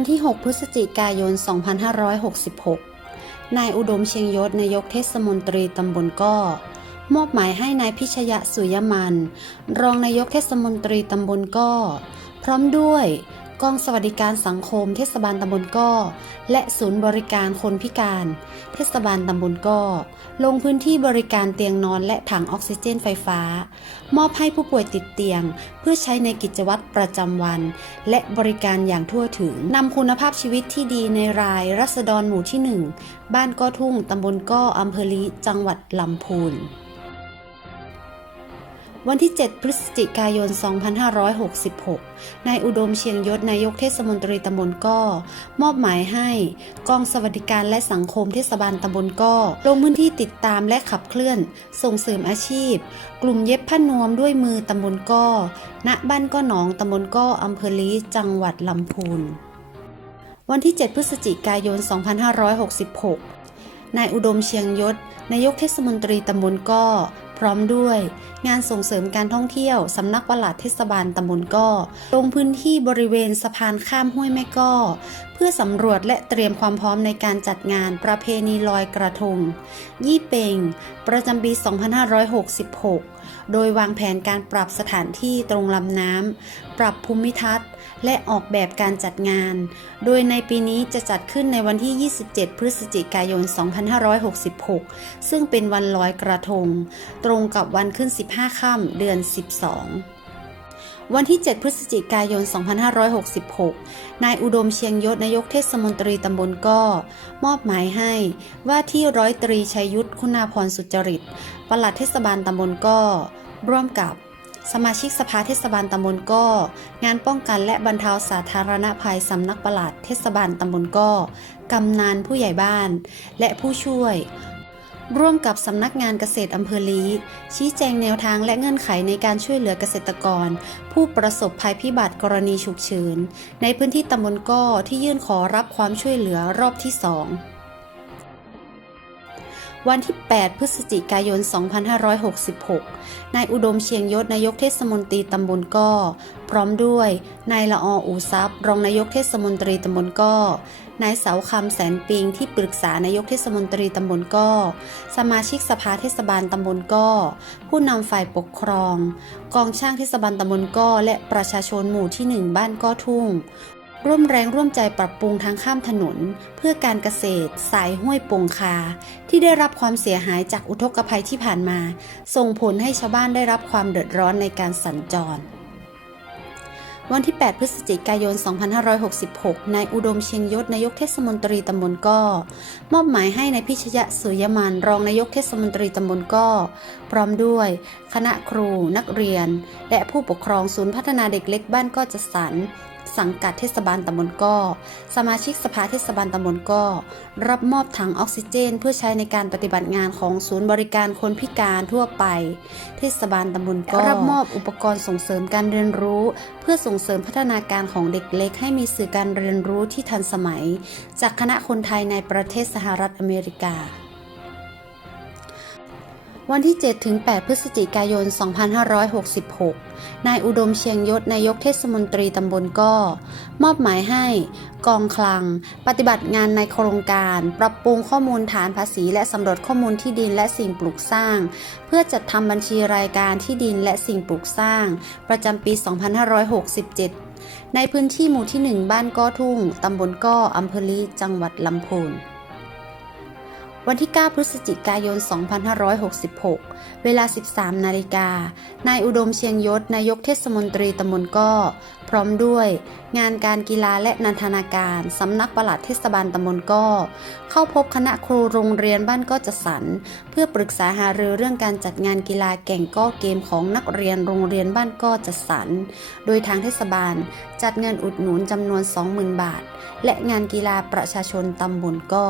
วันที่ 6 พฤศจิกายน 2566 นายอุดมเชียงยศนายกเทศมนตรีตำบลก้อมอบหมายให้นายพิชยะสุยมัน รองนายกเทศมนตรีตำบลก้อ พร้อมด้วย กองสวัสดิการสังคม เทศบาลตำบลก้อ และศูนย์บริการคนพิการ เทศบาลตำบลก้อ ลงพื้นที่บริการเตียงนอนและถังออกซิเจนไฟฟ้า มอบให้ผู้ป่วยติดเตียง เพื่อใช้ในกิจวัตรประจำวัน และบริการอย่างทั่วถึงนำคุณภาพชีวิตที่ดีในรายรัษฎรหมู่ที่ 1 บ้านก้อทุ่งตำบลก้ออำเภอลีจังหวัดลำพูน วันที่ 7 พฤศจิกายน 2566 นายอุดมเชียงยศนายกเทศมนตรีตำบลก้อ มอบหมายให้กองสวัสดิการและสังคมเทศบาลตำบลก้อ ลงพื้นที่ติดตามและขับเคลื่อน ส่งเสริมอาชีพ กลุ่มเย็บผ้านวมด้วยมือตำบลก้อ ณ บ้านก้อหนองตำบลก้ออำเภอลีจังหวัดลำพูน วันที่ 7 พฤศจิกายน 2566 นายอุดมเชียงยศนายกเทศมนตรีตำบลก้อ พร้อมด้วย งานส่งเสริมการท่องเที่ยว สำนักปลัดเทศบาลตำบลก้อลงพื้นที่บริเวณสะพานข้ามห้วยแม่ก้อ เพื่อสำรวจและเตรียมความพร้อมในการจัดงานประเพณีลอยกระทง ยี่เปงประจำปี 2566 โดยวางแผนการปรับสถานที่ตรงลำน้ำ ปรับภูมิทัศน์ และออกแบบการจัดงาน โดยในปีนี้จะจัดขึ้นในวันที่ 27 พฤศจิกายน 2566 ซึ่งเป็นวันลอยกระทง ตรงกับวันขึ้น 15 ค่ำเดือน 12วันที่ 7 พฤศจิกายน 2566 นายอุดมเชียงยศนายกเทศมนตรีตำบลก้อมอบหมายให้ว่าที่ร้อยตรีชัยยุทธคุณาพรสุจริตปลัดเทศบาลตำบลก้อร่วมกับ สมาชิกสภาเทศบาลตำบลก้อ งานป้องกันและบรรเทาสาธารณภัยสำนักปลัดเทศบาลตำบลก้อกำนันผู้ใหญ่บ้าน และผู้ช่วย ร่วมกับสำนักงานเกษตรอำเภอลีชี้แจงแนวทางและเงื่อนไขในการช่วยเหลือเกษตรกร ผู้ประสบภัยพิบัติกรณีฉุกเฉินในพื้นที่ตำบลก้อที่ยื่นขอรับความช่วยเหลือรอบที่2 วันที่ 8 พฤศจิกายน 2566 นายอุดมเชียงยศนายกเทศมนตรีตำบลก้อ พร้อมด้วย นายละออูซับรองนายกเทศมนตรีตำบลก้อ นายเสาคำแสนปิงที่ปรึกษานายกเทศมนตรีตำบลก้อ สมาชิกสภาเทศบาลตำบลก้อ ผู้นำฝ่ายปกครอง กองช่างเทศบาลตำบลก้อ และประชาชนหมู่ที่ 1 บ้านก้อทุ่ง ร่วมแรงร่วมใจปรับปรุงทางข้ามถนน เพื่อการเกษตร สายห้วยปงคา ที่ได้รับความเสียหายจากอุทกภัยที่ผ่านมา ส่งผลให้ชาวบ้านได้รับความเดือดร้อนในการสัญจร วันที่ 8 พฤศจิกายน 2566 นายอุดมเชียงยศนายกเทศมนตรีตำบลก้อมอบหมายให้นายพิชยะสุยมันรองนายกเทศมนตรีตำบลก้อพร้อมด้วย คณะครู นักเรียน และผู้ปกครองศูนย์พัฒนาเด็กเล็กบ้านก้อจัดสรร สังกัดเทศบาลตำบลก้อสมาชิกสภาเทศบาลตำบลก้อรับมอบถังออกซิเจน เพื่อใช้ในการปฏิบัติงานของศูนย์บริการคนพิการทั่วไป เทศบาลตำบลก้อรับมอบอุปกรณ์ส่งเสริมการเรียนรู้ เพื่อส่งเสริมพัฒนาการของเด็กเล็ก ให้มีสื่อการเรียนรู้ที่ทันสมัย จากคณะคนไทยในประเทศสหรัฐอเมริกา วันที่ 7 ถึง 8 พฤศจิกายน 2566 นายอุดมเชียงยศนายกเทศมนตรีตำบลก้อมอบหมายให้ กองคลัง ปฏิบัติงานในโครงการ ปรับปรุงข้อมูลฐานภาษีและสำรวจข้อมูลที่ดินและสิ่งปลูกสร้าง เพื่อจัดทำบัญชีรายการที่ดินและสิ่งปลูกสร้าง ประจำปี 2567 ในพื้นที่หมู่ที่ 1 บ้านก้อทุ่งตำบลก้ออำเภอลีจังหวัดลำพูน วันที่ 9 พฤศจิกายน 2566 เวลา 13 นาฬิกา นายอุดมเชียงยศ นายกเทศมนตรีตำบลก้อ พร้อมด้วย งานการกีฬาและนันทนาการ สำนักปลัดเทศบาลตำบลก้อ เข้าพบคณะครูโรงเรียนบ้านก้อจัดสรร เพื่อปรึกษาหารือเรื่องการจัดงานกีฬาแก่งก้อเกมของนักเรียนโรงเรียนบ้านก้อจัดสรร โดยทางเทศบาลจัดเงินอุดหนุนจำนวน 20,000 บาท และงานกีฬาประชาชนตำบลก้อ